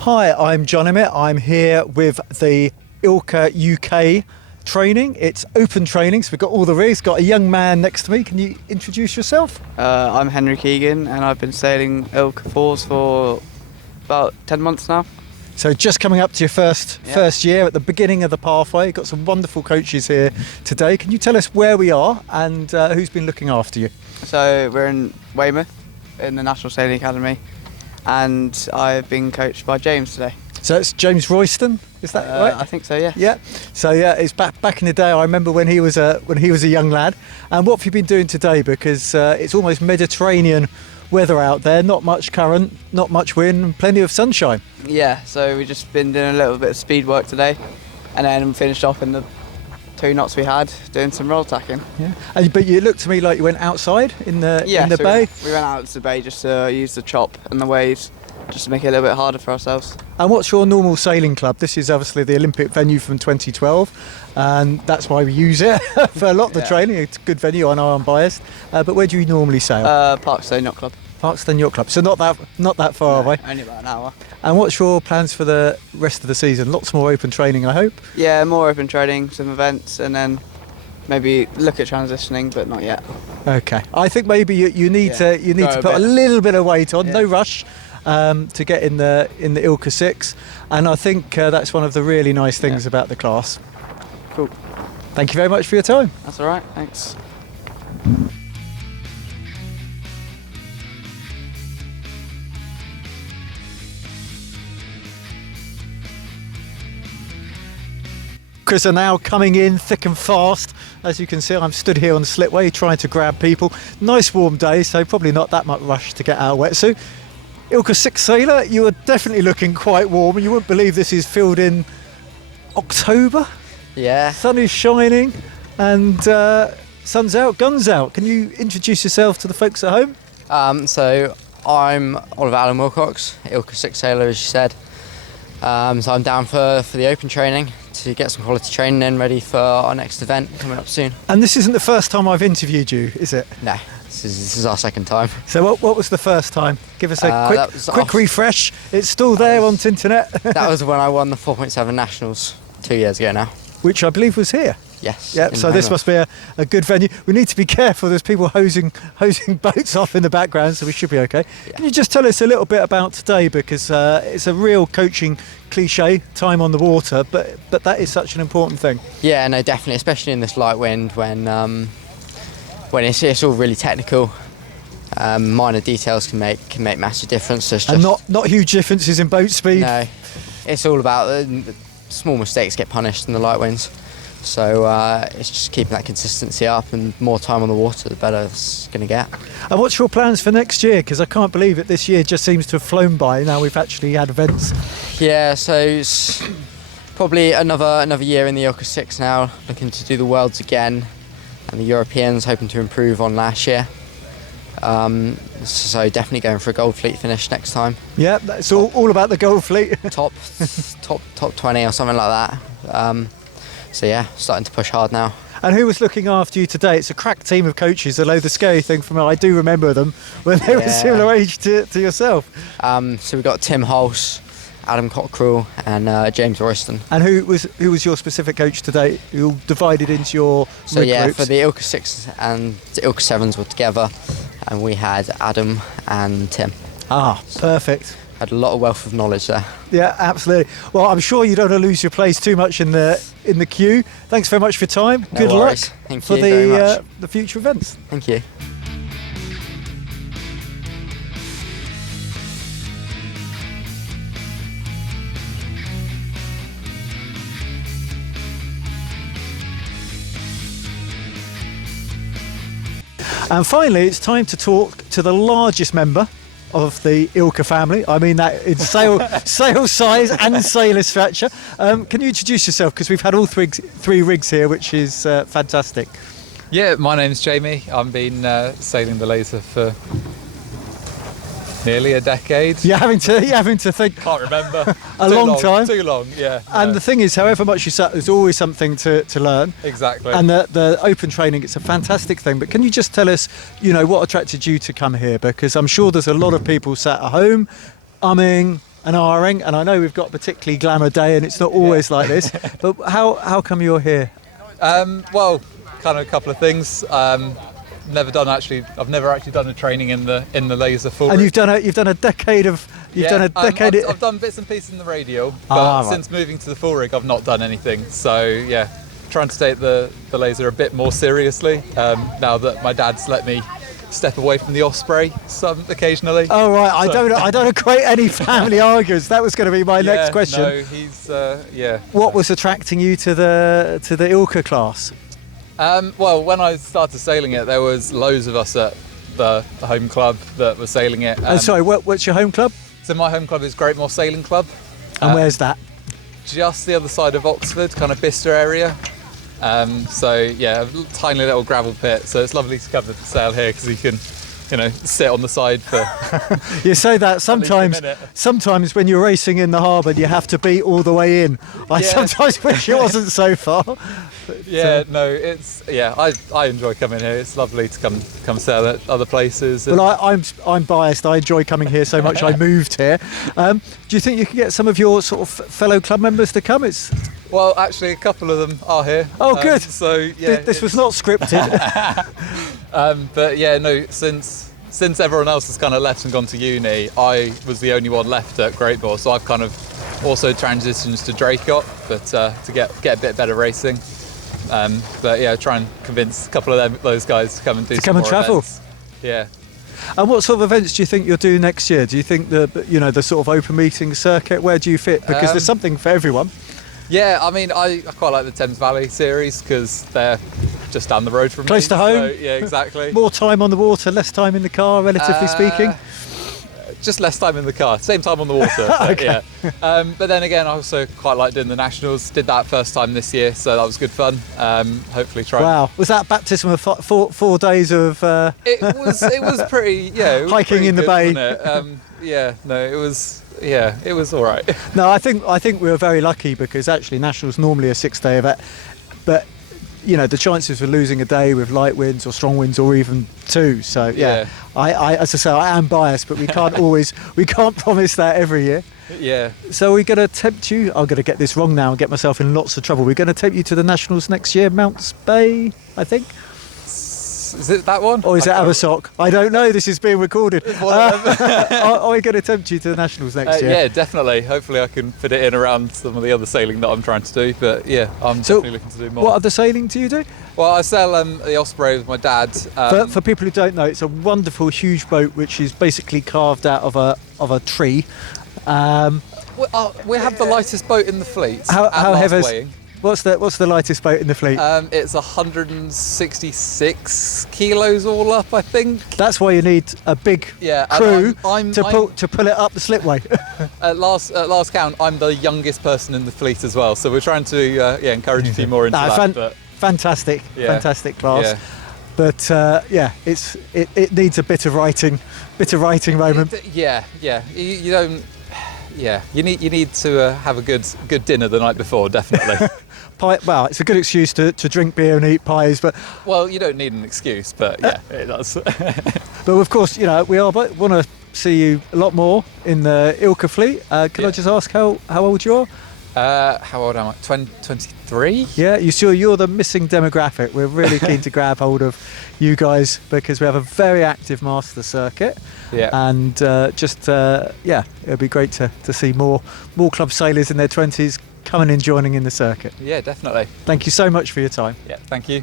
Hi, I'm John Emmett. I'm here with the ILCA UK training. It's open training, so we've got all the rigs. Got a young man next to me. Can you introduce yourself? I'm Henry Keegan, and I've been sailing ILCA 4s for about 10 months now. So just coming up to your first year at the beginning of the pathway. Got some wonderful coaches here today. Can you tell us where we are and who's been looking after you? So we're in Weymouth in the National Sailing Academy, and I've been coached by James today. So it's James Royston, is that right? I think so, yeah. Yeah. So yeah, it's back in the day. I remember when he was a young lad. And what have you been doing today? Because it's almost Mediterranean weather out there. Not much current, not much wind, and plenty of sunshine. Yeah. So we've just been doing a little bit of speed work today, and then finished off in the 2 knots we had doing some roll tacking. Yeah. But you looked to me like you went outside in the so bay. We went out to the bay just to use the chop and the waves, just to make it a little bit harder for ourselves. And what's your normal sailing club? This is obviously the Olympic venue from 2012, and that's why we use it for a lot of the training. It's a good venue, I know I'm biased. But where do you normally sail? Parkstone Yacht Club. Parkstone Yacht Club. So not that far away. Only about an hour. And what's your plans for the rest of the season? Lots more open training, I hope? Yeah, more open training, some events, and then maybe look at transitioning, but not yet. Okay. I think maybe you need to put a little bit of weight on. No rush. To get in the ILCA 6, and I think that's one of the really nice things about the class. Cool. Thank you very much for your time. That's all right, thanks. Chris are now coming in thick and fast. As you can see, I'm stood here on the slipway trying to grab people. Nice warm day, so probably not that much rush to get our wetsuit. ILCA 6 sailor, you are definitely looking quite warm, and you wouldn't believe this is filled in October. Yeah. Sun is shining and sun's out, guns out. Can you introduce yourself to the folks at home? So I'm Oliver Allen Wilcox, ILCA 6 sailor, as you said. So I'm down for the open training to get some quality training in, ready for our next event coming up soon. And this isn't the first time I've interviewed you, is it? No. This is our second time. So what was the first time? Give us a quick refresh. It's still there on the internet. That was when I won the 4.7 Nationals 2 years ago now. Which I believe was here. Yes. Yep, so this must be a good venue. We need to be careful. There's people hosing boats off in the background, so we should be okay. Yeah. Can you just tell us a little bit about today? Because it's a real coaching cliche, time on the water, but that is such an important thing. Yeah, no, definitely, especially in this light wind when it's all really technical. Minor details can make massive difference. And not huge differences in boat speed. No, it's all about the small mistakes get punished in the light winds. So it's just keeping that consistency up, and more time on the water, the better it's going to get. And what's your plans for next year? Because I can't believe it. This year just seems to have flown by. Now we've actually had events. Yeah, so it's probably another year in the ILCA 6 now, looking to do the Worlds again. And the Europeans hoping to improve on last year. So definitely going for a gold fleet finish next time. Yeah, that's all about the gold fleet. top 20 or something like that. So yeah, starting to push hard now. And who was looking after you today? It's a crack team of coaches, although the scary thing for me, I do remember them when they were similar age to yourself. So we've got Tim Hulse, Adam Cockerill and James Royston. And who was your specific coach today? You divided into your groups? For the ILCA 6 and the ILCA 7s were together, and we had Adam and Tim. Perfect. Had a lot of wealth of knowledge there. Yeah, absolutely. Well, I'm sure you don't want to lose your place too much in the queue. Thanks very much for your time. No Good worries. luck Thank for you very much. The future events. Thank you. And finally, it's time to talk to the largest member of the ILCA family. I mean that in sail size and sailor stature. Can you introduce yourself? Because we've had all three rigs here, which is fantastic. Yeah, my name's Jamie. I've been sailing the laser for nearly a decade. You're having to think. Can't remember. a long time. Too long, yeah. And the thing is, however much you sat, there's always something to learn. Exactly. And the open training, it's a fantastic thing. But can you just tell us, what attracted you to come here? Because I'm sure there's a lot of people sat at home, and R-ing, and I know we've got a particularly glamour day, and it's not always like this. But how come you're here? Well, kind of a couple of things. I've never actually done a training in the laser forward. And you've done a decade of. I've done bits and pieces in the radial, but since moving to the full rig, I've not done anything. So yeah, trying to take the laser a bit more seriously now that my dad's let me step away from the Osprey occasionally. Oh right, I don't equate any family arguments. That was going to be my next question. No, he's What was attracting you to the ILCA class? Well, when I started sailing it, there was loads of us at the home club that were sailing it. Sorry, what's your home club? So my home club is Greatmore Sailing Club. And where's that? Just the other side of Oxford, kind of Bicester area. So yeah, a tiny little gravel pit. So it's lovely to come to sail here because you can, sit on the side for. You say that sometimes when you're racing in the harbour, you have to be all the way in. I sometimes wish it wasn't so far. But, I enjoy coming here. It's lovely to come sail at other places. Well, I'm biased. I enjoy coming here so much. I moved here. Do you think you can get some of your sort of fellow club members to come? Well, actually, a couple of them are here. Oh, good. So yeah, this was not scripted. But yeah, no. Since everyone else has kind of left and gone to uni, I was the only one left at Greatmore. So I've kind of also transitioned to Draycott, but to get a bit better racing. But yeah, try and convince a couple of those guys to come and do some more travel. Events. Yeah. And what sort of events do you think you'll do next year? Do you think the sort of open meeting circuit? Where do you fit? Because there's something for everyone. Yeah, I mean, I quite like the Thames Valley series because they're just down the road from me. Close to home. So, yeah, exactly. More time on the water, less time in the car, relatively speaking. Just less time in the car, same time on the water. Okay. Yeah. But then again, I also quite like doing the nationals. Did that first time this year, so that was good fun. Hopefully, try. Wow, was that baptism of 4 days of? It was pretty. Yeah, it was hiking in the bay. Wasn't it? It was all right. No, I think we were very lucky because actually nationals normally a 6-day event, but the chances of losing a day with light winds or strong winds or even 2. So yeah. I as I say, I am biased, but we can't promise that every year. Yeah. So we're going to tempt you. I'm going to get this wrong now and get myself in lots of trouble. We're going to tempt you to the nationals next year, Mounts Bay, I think. Is it that one? Or is it Abersock? I don't know. This is being recorded. Are we going to tempt you to the nationals next year? Yeah, definitely. Hopefully I can fit it in around some of the other sailing that I'm trying to do. But yeah, I'm definitely looking to do more. What other sailing do you do? Well, I sail the Osprey with my dad. For people who don't know, it's a wonderful, huge boat which is basically carved out of a tree. We have the lightest boat in the fleet. How heavy? What's the lightest boat in the fleet? It's 166 kilos all up, I think. That's why you need a big crew to pull it up the slipway. At last count, I'm the youngest person in the fleet as well. So we're trying to encourage a few more into that. Fantastic class. Yeah. But it needs a bit of writing moment. You don't. Yeah, you need to have a good dinner the night before, definitely. Well, it's a good excuse to drink beer and eat pies, but well, you don't need an excuse, but yeah, it does. But of course, we want to see you a lot more in the ILCA fleet. Can I just ask how old you are? How old am I? 23? Yeah, you're the missing demographic. We're really keen to grab hold of you guys because we have a very active master circuit. Yeah. And it'd be great to see more club sailors in their 20s coming and joining in the circuit. Yeah, definitely. Thank you so much for your time. Yeah, thank you.